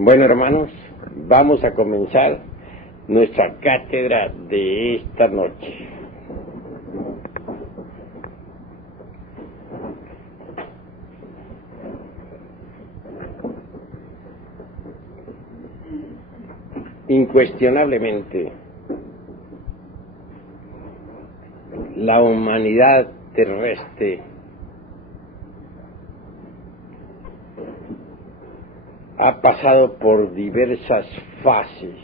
Bueno, hermanos, vamos a comenzar nuestra cátedra de esta noche. Incuestionablemente, la humanidad terrestre ha pasado por diversas fases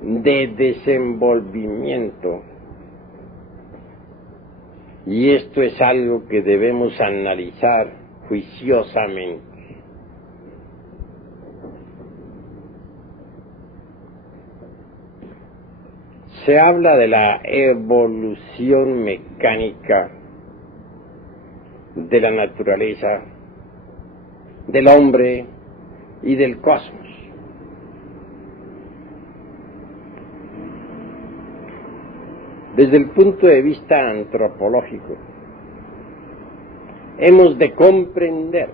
de desenvolvimiento, y esto es algo que debemos analizar juiciosamente. Se habla de la evolución mecánica de la naturaleza, del hombre y del cosmos. Desde el punto de vista antropológico, hemos de comprender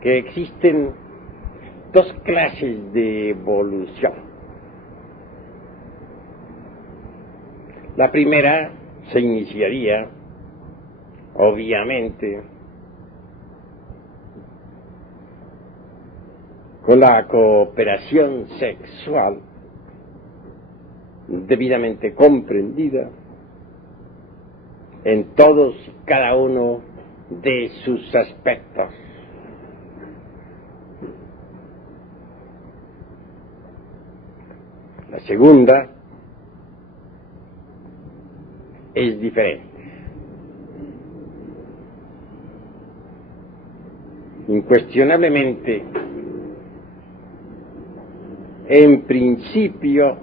que existen dos clases de evolución. La primera se iniciaría, obviamente, con la cooperación sexual debidamente comprendida en todos y cada uno de sus aspectos. La segunda es diferente. Incuestionablemente, en principio,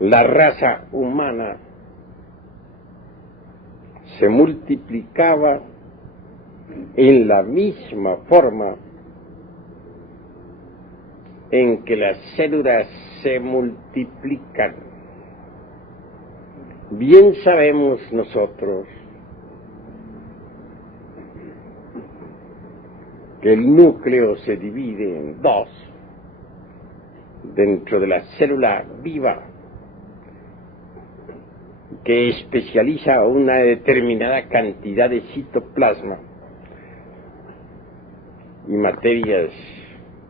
la raza humana se multiplicaba en la misma forma en que las células se multiplican. Bien sabemos nosotros que el núcleo se divide en dos dentro de la célula viva, que especializa una determinada cantidad de citoplasma y materias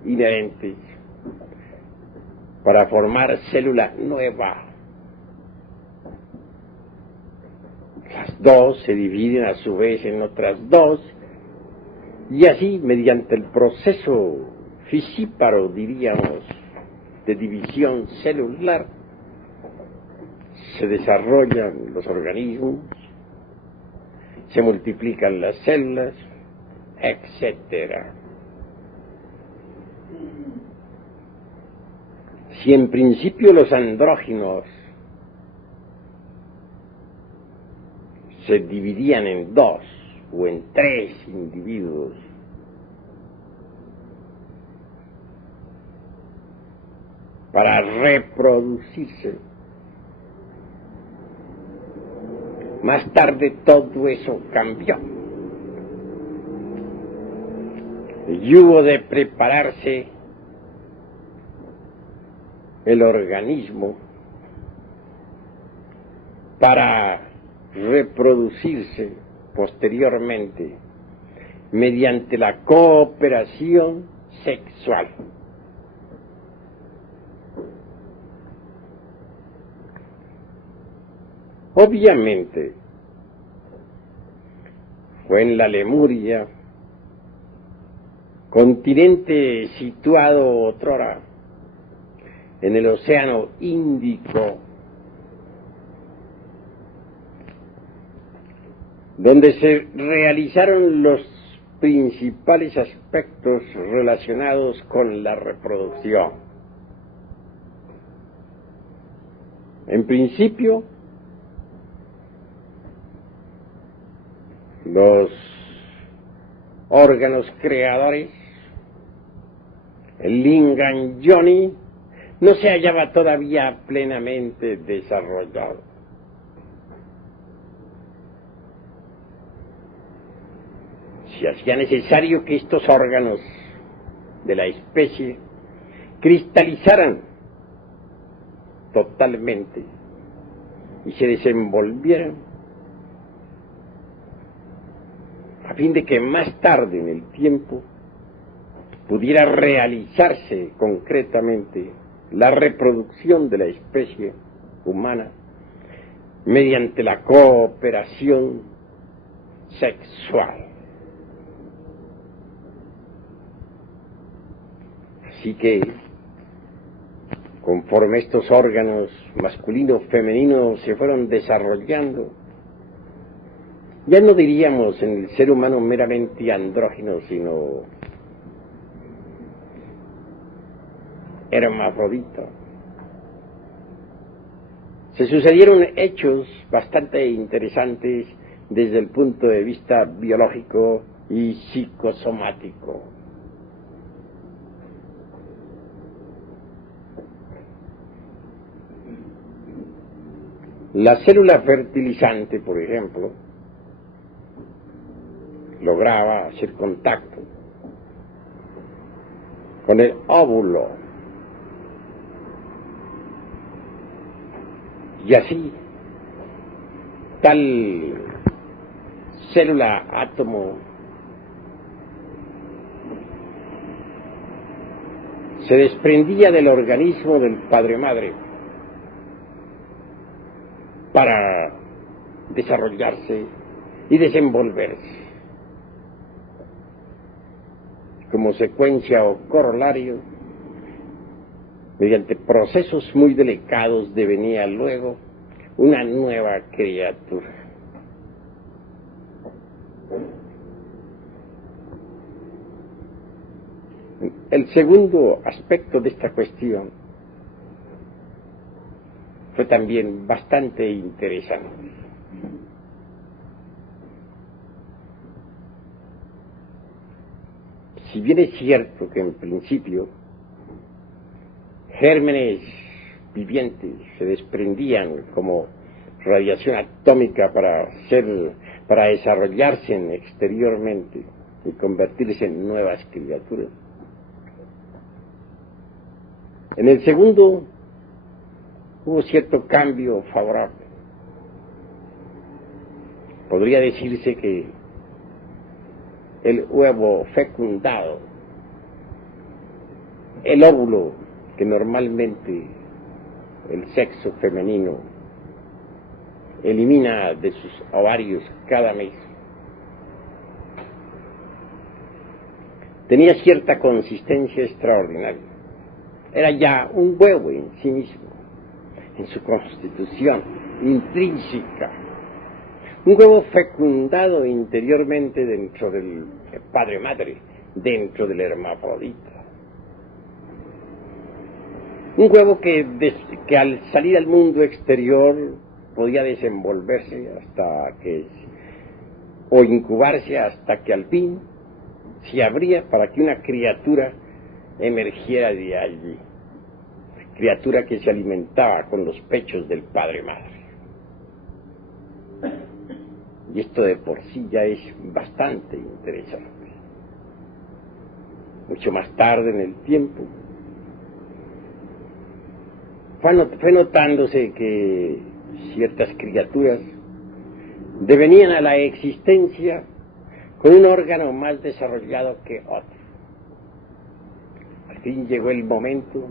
inherentes para formar célula nueva. Las dos se dividen a su vez en otras dos, y así, mediante el proceso fisíparo, diríamos, de división celular, se desarrollan los organismos, se multiplican las células, etc. Si en principio los andrógenos se dividían en dos o en tres individuos, para reproducirse, más tarde todo eso cambió y hubo de prepararse el organismo para reproducirse posteriormente mediante la cooperación sexual. Obviamente, fue en la Lemuria, continente situado otrora en el Océano Índico, donde se realizaron los principales aspectos relacionados con la reproducción. En principio, los órganos creadores, el lingam yoni, no se hallaba todavía plenamente desarrollado. se hacía necesario que estos órganos de la especie cristalizaran totalmente y se desenvolvieran a fin de que más tarde en el tiempo pudiera realizarse concretamente la reproducción de la especie humana mediante la cooperación sexual. Así que, conforme estos órganos masculino femenino se fueron desarrollando, ya no diríamos en el ser humano meramente andrógino, sino hermafrodita. Se sucedieron hechos bastante interesantes desde el punto de vista biológico y psicosomático. La célula fertilizante, por ejemplo, lograba hacer contacto con el óvulo y así tal célula átomo se desprendía del organismo del padre-madre para desarrollarse y desenvolverse. Como secuencia o corolario, mediante procesos muy delicados devenía luego una nueva criatura. El segundo aspecto de esta cuestión fue también bastante interesante. Si bien es cierto que en principio gérmenes vivientes se desprendían como radiación atómica para desarrollarse exteriormente y convertirse en nuevas criaturas, en el segundo hubo cierto cambio favorable. Podría decirse que el huevo fecundado, el óvulo que normalmente el sexo femenino elimina de sus ovarios cada mes, tenía cierta consistencia extraordinaria. Era ya un huevo en sí mismo, en su constitución intrínseca. Un huevo fecundado interiormente dentro del padre-madre, dentro del hermafrodita. Un huevo que al salir al mundo exterior podía desenvolverse o incubarse hasta que al fin se abría para que una criatura emergiera de allí. Criatura que se alimentaba con los pechos del padre-madre. Y esto de por sí ya es bastante interesante. Mucho más tarde en el tiempo fue notándose que ciertas criaturas devenían a la existencia con un órgano más desarrollado que otro. Al fin llegó el momento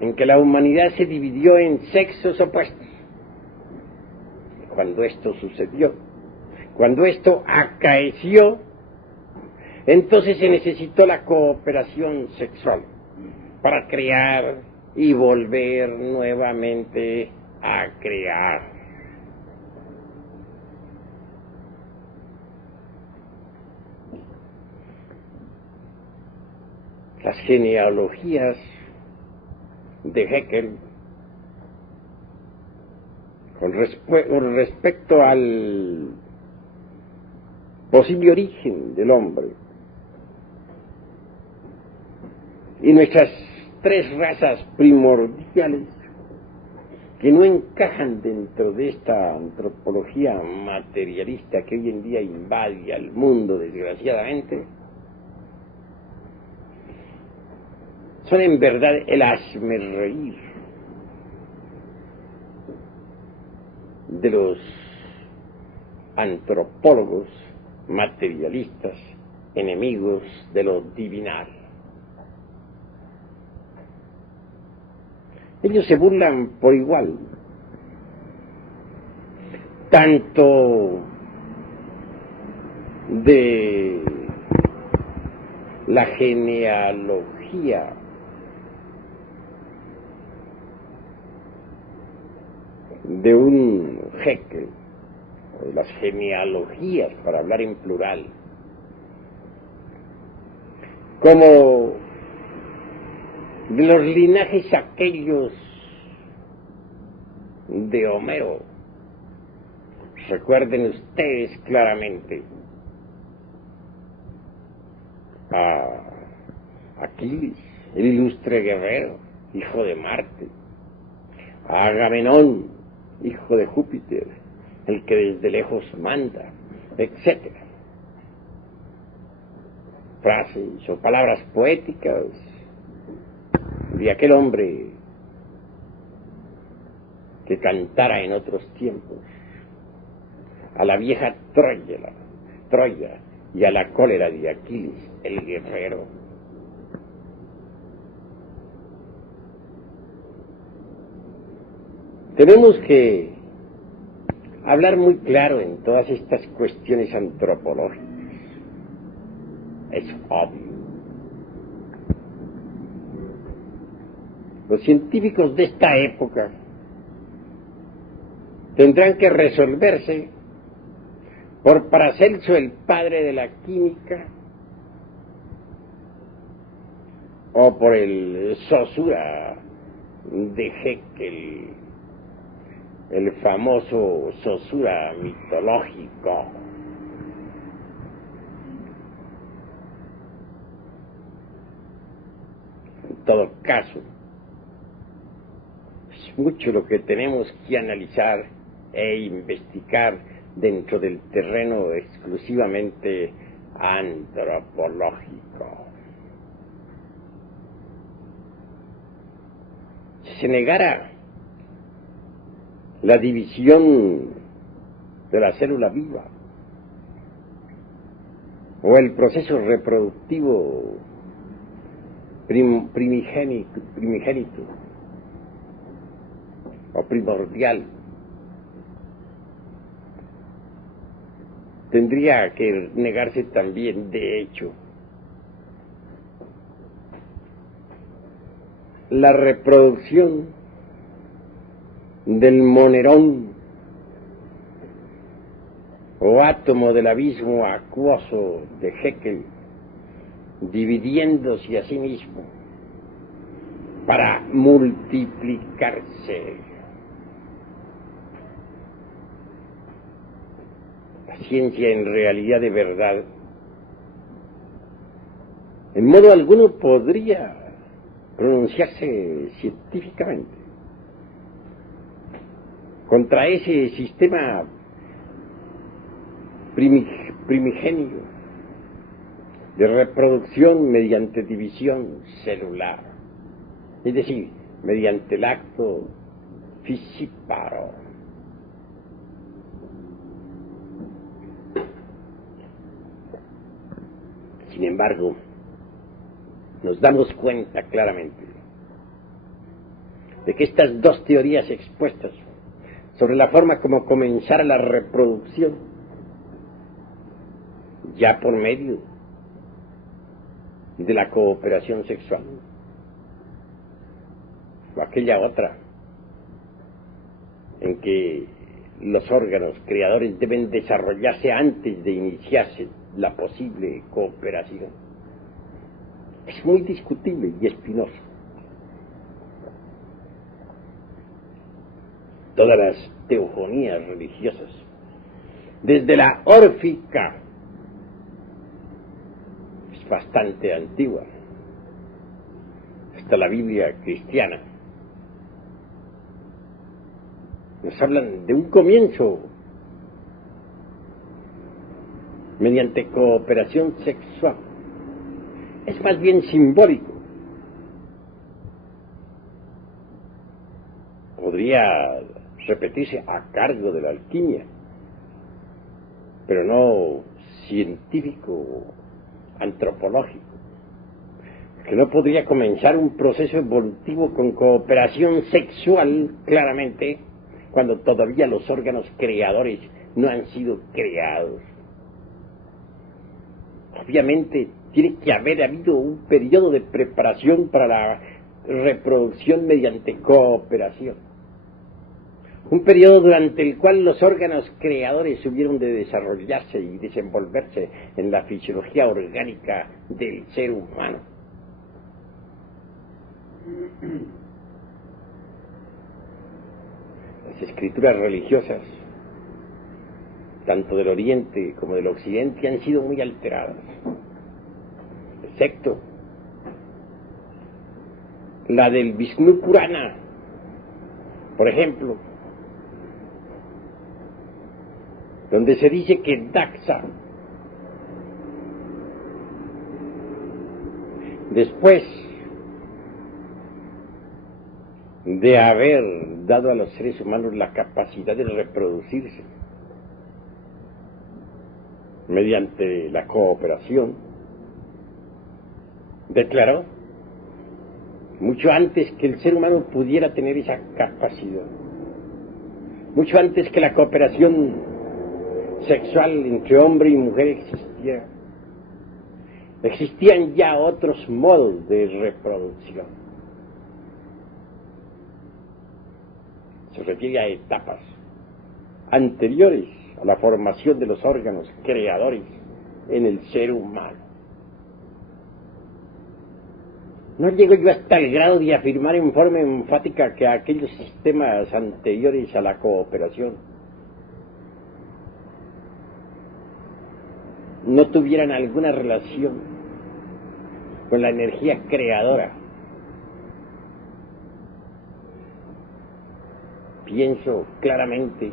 en que la humanidad se dividió en sexos opuestos. Cuando esto sucedió, cuando esto acaeció, entonces se necesitó la cooperación sexual para crear y volver nuevamente a crear. Las genealogías de Haeckel con respecto al posible origen del hombre y nuestras tres razas primordiales que no encajan dentro de esta antropología materialista que hoy en día invade al mundo, desgraciadamente, son en verdad el hazmerreír de los antropólogos materialistas, enemigos de lo divinal. Ellos se burlan por igual, tanto de la genealogía de un Haeckel, o de las genealogías, para hablar en plural, como de los linajes aquellos de Homero. Recuerden ustedes claramente a Aquiles, el ilustre guerrero, hijo de Marte, a Agamenón, hijo de Júpiter, el que desde lejos manda, etc. Frases o palabras poéticas de aquel hombre que cantara en otros tiempos a la vieja Troya y a la cólera de Aquiles, el guerrero. Tenemos que hablar muy claro en todas estas cuestiones antropológicas. Es obvio. Los científicos de esta época tendrán que resolverse por Paracelso, el padre de la química, o por el Saussure de Haeckel, el famoso Saussure mitológico. En todo caso, es mucho lo que tenemos que analizar e investigar dentro del terreno exclusivamente antropológico. Si se negara la división de la célula viva o el proceso reproductivo primigénito o primordial, tendría que negarse también, de hecho, la reproducción del monerón o átomo del abismo acuoso de Haeckel, dividiéndose a sí mismo para multiplicarse. La ciencia, en realidad, de verdad, en modo alguno podría pronunciarse científicamente contra ese sistema primigenio de reproducción mediante división celular, es decir, mediante el acto fisíparo. Sin embargo, nos damos cuenta claramente de que estas dos teorías expuestas sobre la forma como comenzara la reproducción, ya por medio de la cooperación sexual, o aquella otra en que los órganos creadores deben desarrollarse antes de iniciarse la posible cooperación, es muy discutible y espinoso. Todas las teogonías religiosas, desde la órfica, es bastante antigua, hasta la Biblia cristiana, nos hablan de un comienzo mediante cooperación sexual. Es más bien simbólico. Podría repetirse a cargo de la alquimia, pero no científico, antropológico, que no podría comenzar un proceso evolutivo con cooperación sexual, claramente, cuando todavía los órganos creadores no han sido creados. Obviamente, tiene que haber habido un periodo de preparación para la reproducción mediante cooperación. Un periodo durante el cual los órganos creadores hubieron de desarrollarse y desenvolverse en la fisiología orgánica del ser humano. Las escrituras religiosas, tanto del Oriente como del Occidente, han sido muy alteradas, excepto la del Vishnu Purana, por ejemplo, donde se dice que Daksha, después de haber dado a los seres humanos la capacidad de reproducirse mediante la cooperación, declaró, mucho antes que el ser humano pudiera tener esa capacidad, mucho antes que la cooperación sexual entre hombre y mujer existiera, existían ya otros modos de reproducción. Se refiere a etapas anteriores a la formación de los órganos creadores en el ser humano. No llego yo hasta el grado de afirmar en forma enfática que aquellos sistemas anteriores a la cooperación no tuvieran alguna relación con la energía creadora. Pienso claramente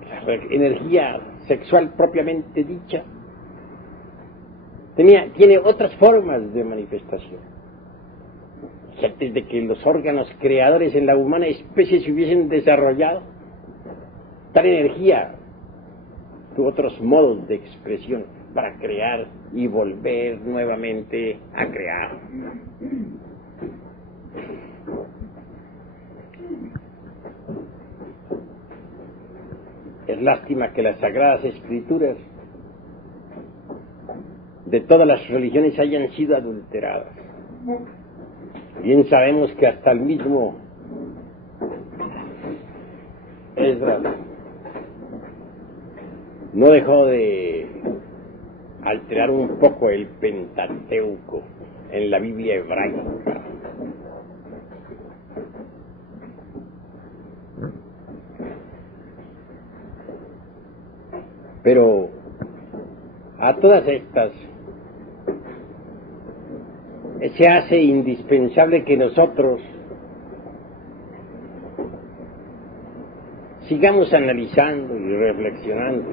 que la energía sexual propiamente dicha tiene otras formas de manifestación. Antes de que los órganos creadores en la humana especie se hubiesen desarrollado, tal energía tuvo otros modos de expresión para crear y volver nuevamente a crear. Es lástima que las Sagradas Escrituras de todas las religiones hayan sido adulteradas. Bien sabemos que hasta el mismo Esdras no dejó de alterar un poco el Pentateuco en la Biblia hebraica. Pero a todas estas se hace indispensable que nosotros sigamos analizando y reflexionando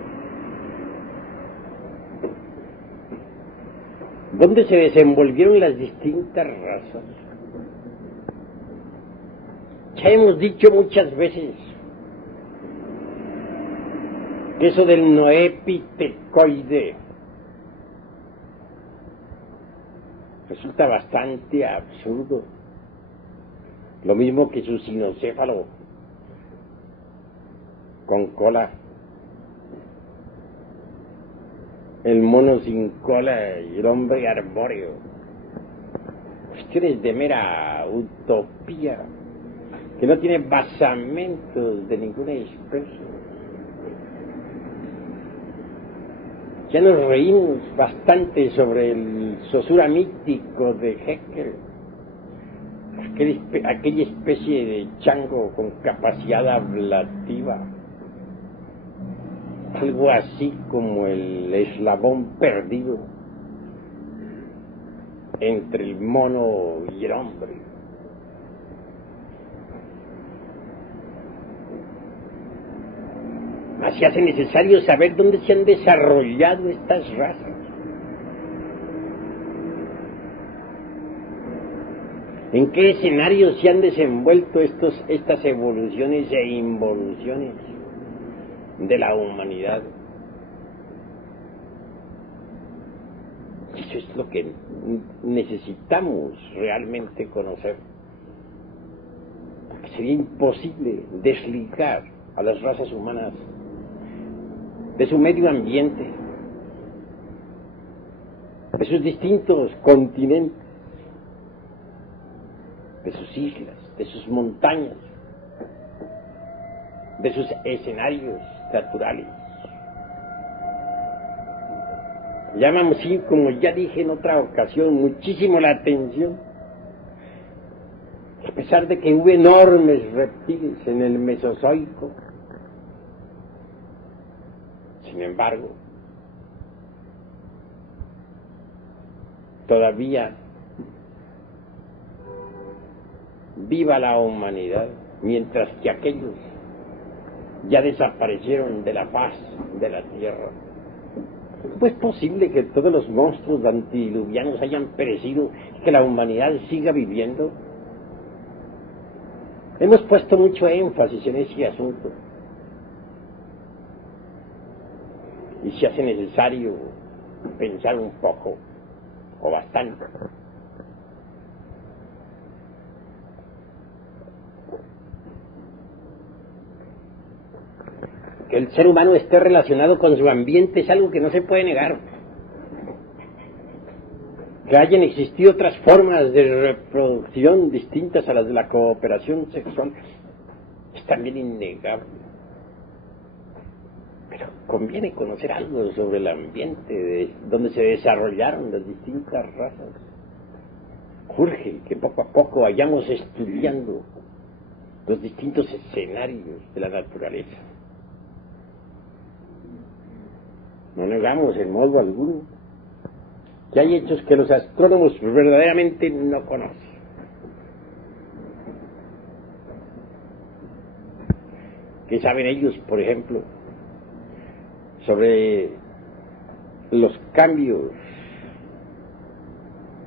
dónde se desenvolvieron las distintas razas. Ya hemos dicho muchas veces que eso del noepitecoide resulta bastante absurdo, lo mismo que su sinocéfalo con cola, el mono sin cola y el hombre arbóreo. Cuestiones de mera utopía que no tiene basamentos de ninguna especie. Ya nos reímos bastante sobre el Sosura mítico de Haeckel, aquella especie de chango con capacidad ablativa, algo así como el eslabón perdido entre el mono y el hombre. Así hace necesario saber dónde se han desarrollado estas razas. ¿En qué escenarios se han desenvuelto estas evoluciones e involuciones de la humanidad? Eso es lo que necesitamos realmente conocer. Porque sería imposible desligar a las razas humanas de su medio ambiente, de sus distintos continentes, de sus islas, de sus montañas, de sus escenarios naturales. Llaman, sí, como ya dije en otra ocasión, muchísimo la atención, a pesar de que hubo enormes reptiles en el Mesozoico. Sin embargo, todavía viva la humanidad, mientras que aquellos ya desaparecieron de la faz de la tierra. ¿Pues es posible que todos los monstruos antidiluvianos hayan perecido y que la humanidad siga viviendo? Hemos puesto mucho énfasis en ese asunto y se hace necesario pensar un poco, o bastante. Que el ser humano esté relacionado con su ambiente es algo que no se puede negar. Que hayan existido otras formas de reproducción distintas a las de la cooperación sexual es también innegable. Pero conviene conocer algo sobre el ambiente donde se desarrollaron las distintas razas. Urge que poco a poco vayamos estudiando los distintos escenarios de la naturaleza. No negamos en modo alguno que hay hechos que los astrónomos verdaderamente no conocen. ¿Qué saben ellos, por ejemplo, sobre los cambios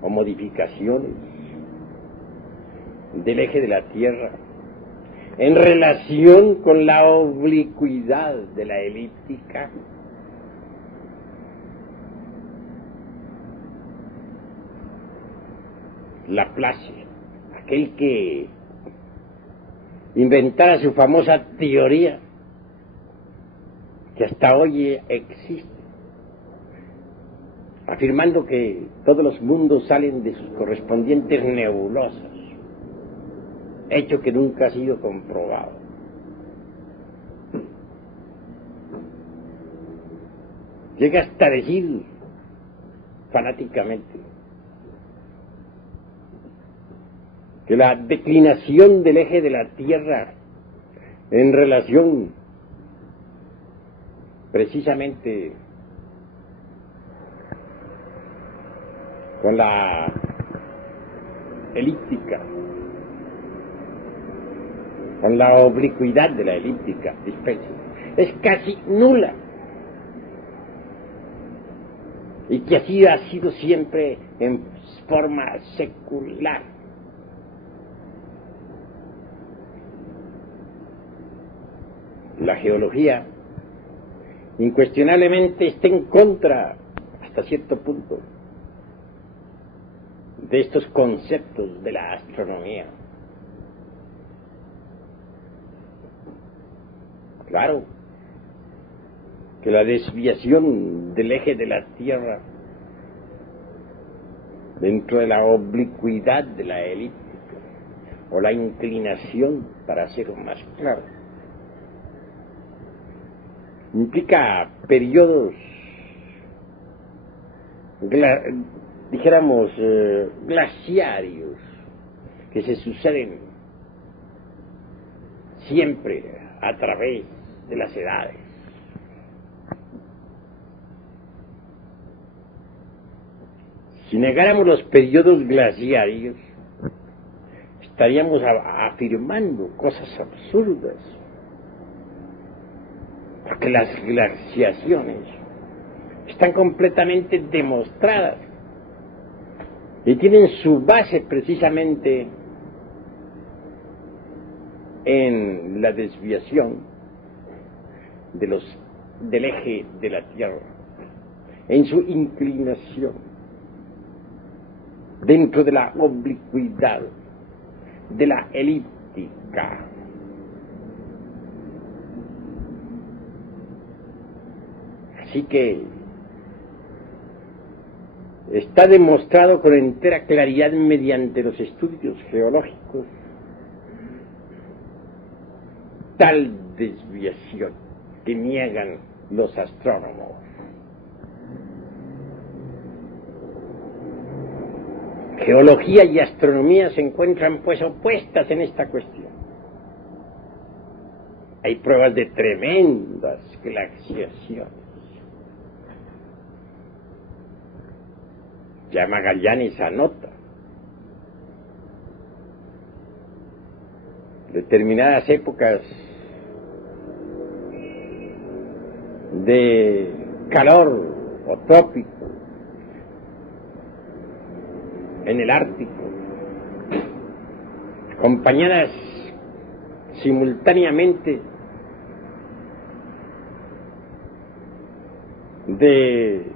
o modificaciones del eje de la Tierra en relación con la oblicuidad de la elíptica? Laplace, aquel que inventara su famosa teoría, que hasta hoy existe, afirmando que todos los mundos salen de sus correspondientes nebulosas, hecho que nunca ha sido comprobado. Llega hasta decir fanáticamente que la declinación del eje de la Tierra en relación precisamente con la elíptica, con la oblicuidad de la elíptica, es casi nula, y que así ha sido siempre en forma secular. La geología incuestionablemente está en contra, hasta cierto punto, de estos conceptos de la astronomía. Claro que la desviación del eje de la Tierra dentro de la oblicuidad de la elíptica, o la inclinación, para hacerlo más claro, implica periodos, dijéramos, glaciarios, que se suceden siempre a través de las edades. Si negáramos los periodos glaciarios, estaríamos afirmando cosas absurdas. que las glaciaciones están completamente demostradas y tienen su base precisamente en la desviación del eje de la Tierra, en su inclinación, dentro de la oblicuidad, de la elíptica. Así que está demostrado con entera claridad mediante los estudios geológicos tal desviación que niegan los astrónomos. Geología y astronomía se encuentran pues opuestas en esta cuestión. Hay pruebas de tremendas glaciaciones. Ya Magallanes anota determinadas épocas de calor o trópico en el Ártico, acompañadas simultáneamente de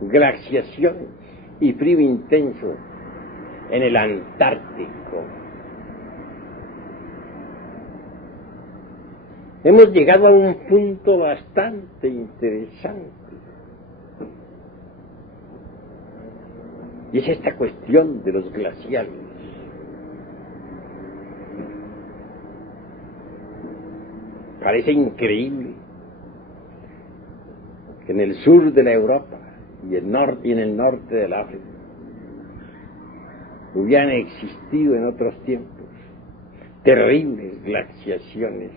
glaciaciones y frío intenso en el Antártico. Hemos llegado a un punto bastante interesante, y es esta cuestión de los glaciares. Parece increíble que en el sur de la Europa y en el norte del África hubieran existido en otros tiempos terribles glaciaciones.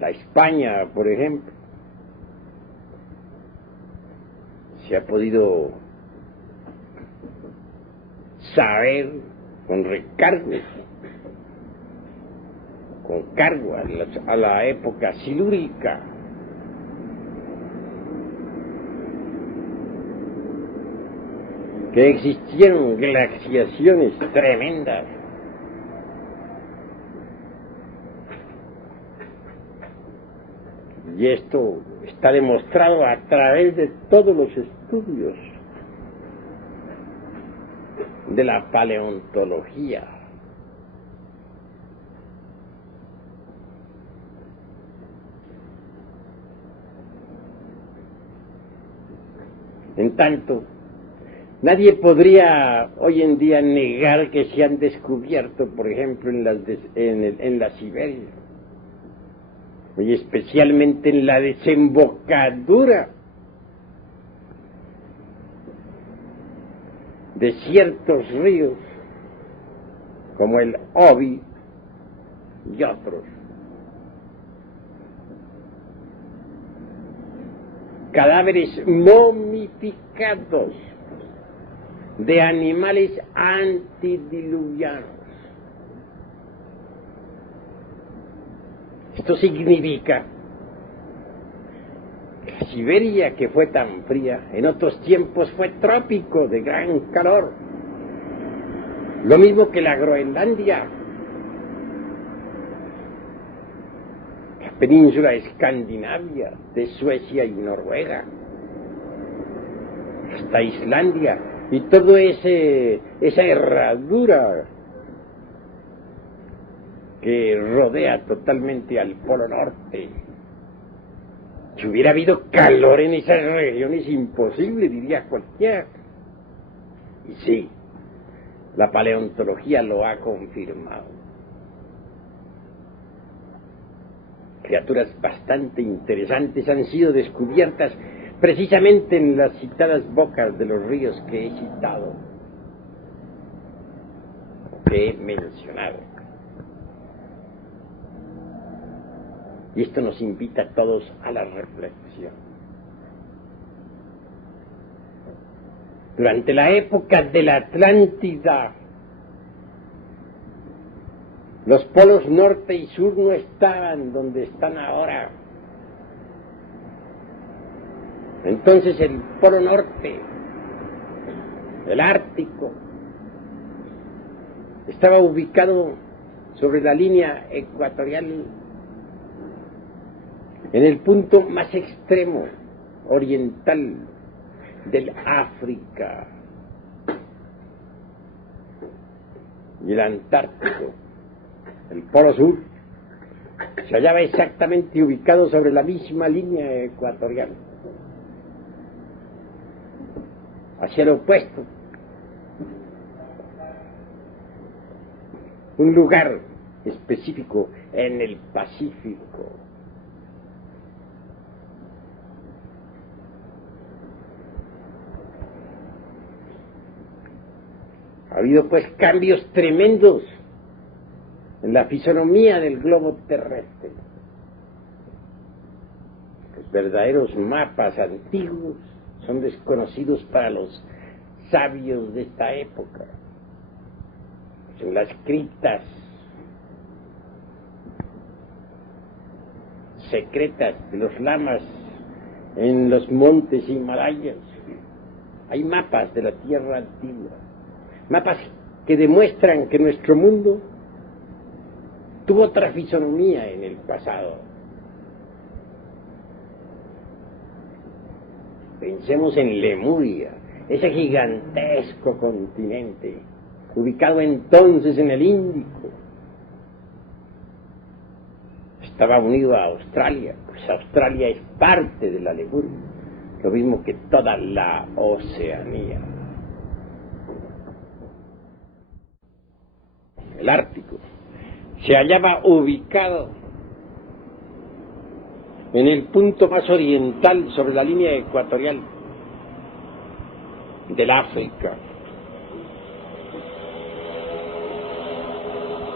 La España, por ejemplo, se ha podido saber con cargo a la época silúrica, que existieron glaciaciones tremendas. Y esto está demostrado a través de todos los estudios de la paleontología. En tanto, nadie podría hoy en día negar que se han descubierto, por ejemplo, en la Siberia, y especialmente en la desembocadura de ciertos ríos, como el Obi y otros, cadáveres momificados de animales antidiluvianos. Esto significa que la Siberia, que fue tan fría, en otros tiempos fue trópico de gran calor. Lo mismo que la Groenlandia, la península escandinavia de Suecia y Noruega, hasta Islandia, y todo esa herradura que rodea totalmente al Polo Norte. Si hubiera habido calor en esas regiones, imposible, diría cualquiera. Y sí, la paleontología lo ha confirmado. Criaturas bastante interesantes han sido descubiertas precisamente en las citadas bocas de los ríos que he citado, que he mencionado. Y esto nos invita a todos a la reflexión. Durante la época de la Atlántida, Los polos norte y sur no estaban donde están ahora. Entonces el polo norte, el Ártico, estaba ubicado sobre la línea ecuatorial, en el punto más extremo oriental del África. Y el Antártico, el polo sur, se hallaba exactamente ubicado sobre la misma línea ecuatorial, hacia el opuesto. Un lugar específico en el Pacífico. Ha habido pues cambios tremendos en la fisonomía del globo terrestre. Los verdaderos mapas antiguos son desconocidos para los sabios de esta época. En las criptas secretas de los lamas en los montes Himalayas hay mapas de la tierra antigua, mapas que demuestran que nuestro mundo tuvo otra fisonomía en el pasado. Pensemos en Lemuria, ese gigantesco continente ubicado entonces en el Índico. Estaba unido a Australia, pues Australia es parte de la Lemuria, lo mismo que toda la Oceanía. El Ártico se hallaba ubicado en el punto más oriental sobre la línea ecuatorial del África.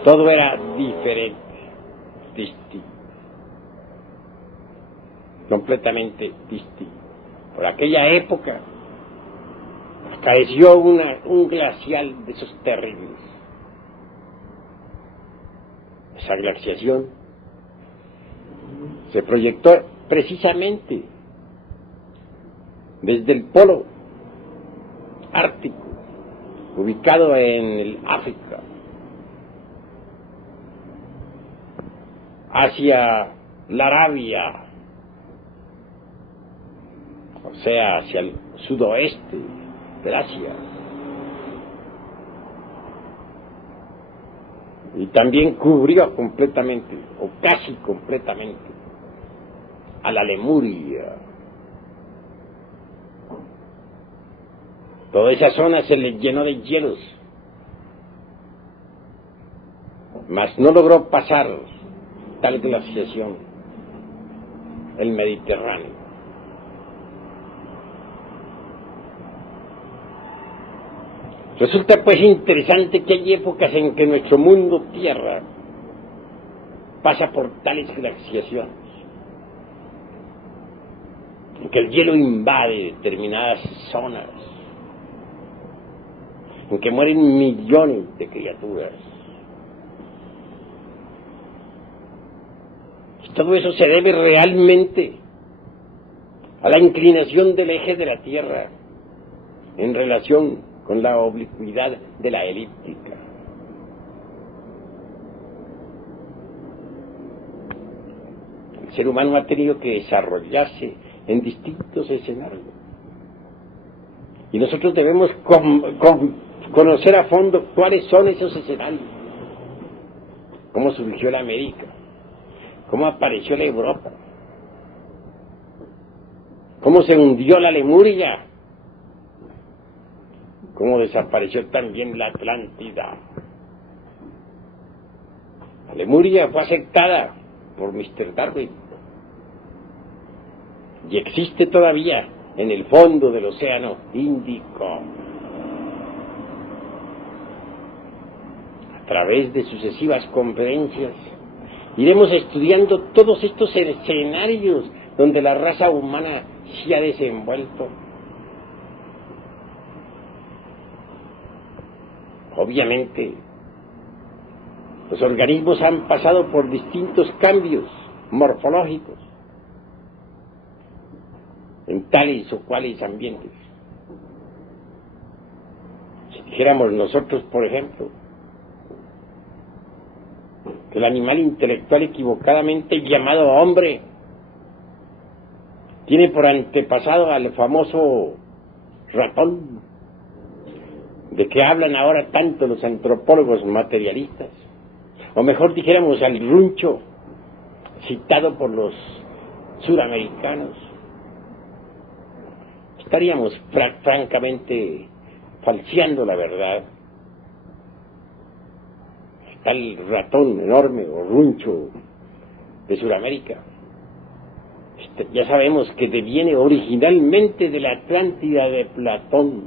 Todo era diferente, distinto, completamente distinto. Por aquella época acaeció un glacial de esos terribles. Esa glaciación se proyectó precisamente desde el polo ártico, ubicado en el África, hacia la Arabia, o sea, hacia el sudoeste de Asia. Y también cubrió completamente, o casi completamente, a la Lemuria. Toda esa zona se le llenó de hielos, mas no logró pasar tal glaciación el Mediterráneo. Resulta pues interesante que hay épocas en que nuestro mundo tierra pasa por tales glaciaciones, en que el hielo invade determinadas zonas, en que mueren millones de criaturas. Y todo eso se debe realmente a la inclinación del eje de la Tierra en relación con la oblicuidad de la elíptica. El ser humano ha tenido que desarrollarse en distintos escenarios. Y nosotros debemos conocer a fondo cuáles son esos escenarios. Cómo surgió la América, cómo apareció la Europa, cómo se hundió la Lemuria, cómo desapareció también la Atlántida. La Lemuria fue aceptada por Mr. Darwin y existe todavía en el fondo del océano Índico. A través de sucesivas conferencias iremos estudiando todos estos escenarios donde la raza humana se ha desenvuelto. Obviamente, Los organismos han pasado por distintos cambios morfológicos en tales o cuales ambientes. Si dijéramos nosotros, por ejemplo, que el animal intelectual equivocadamente llamado hombre tiene por antepasado al famoso ratón, de que hablan ahora tanto los antropólogos materialistas, o mejor dijéramos al runcho citado por los suramericanos, estaríamos francamente falseando la verdad. Está el ratón enorme o runcho de Sudamérica. Ya sabemos que deviene originalmente de la Atlántida de Platón,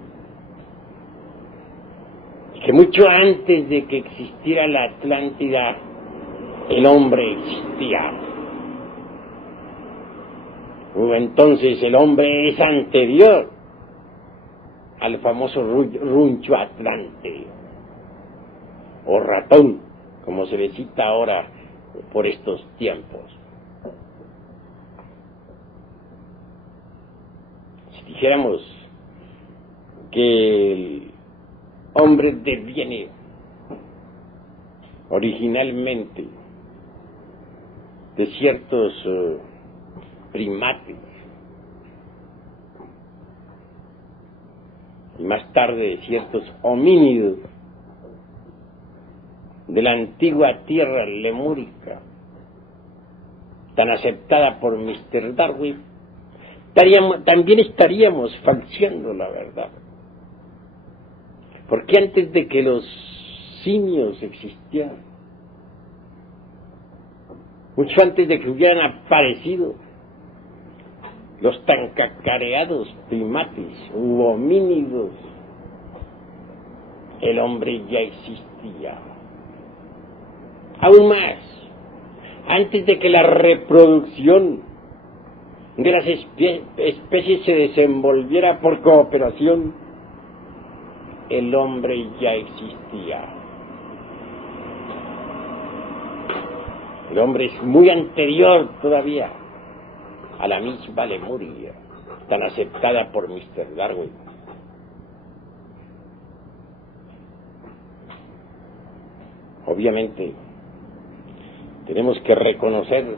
que mucho antes de que existiera la Atlántida, el hombre existía. Entonces el hombre es anterior al famoso runcho atlante, o ratón, como se le cita ahora por estos tiempos. Si dijéramos que el hombre deviene originalmente de ciertos primates y más tarde de ciertos homínidos de la antigua tierra lemúrica, tan aceptada por Mr. Darwin, también estaríamos falseando la verdad. Porque antes de que los simios existieran, mucho antes de que hubieran aparecido los tan cacareados primates u homínidos, el hombre ya existía. Aún más, antes de que la reproducción de las especies se desenvolviera por cooperación, el hombre ya existía. El hombre es muy anterior todavía a la misma Lemuria, tan aceptada por Mr. Darwin. Obviamente, tenemos que reconocer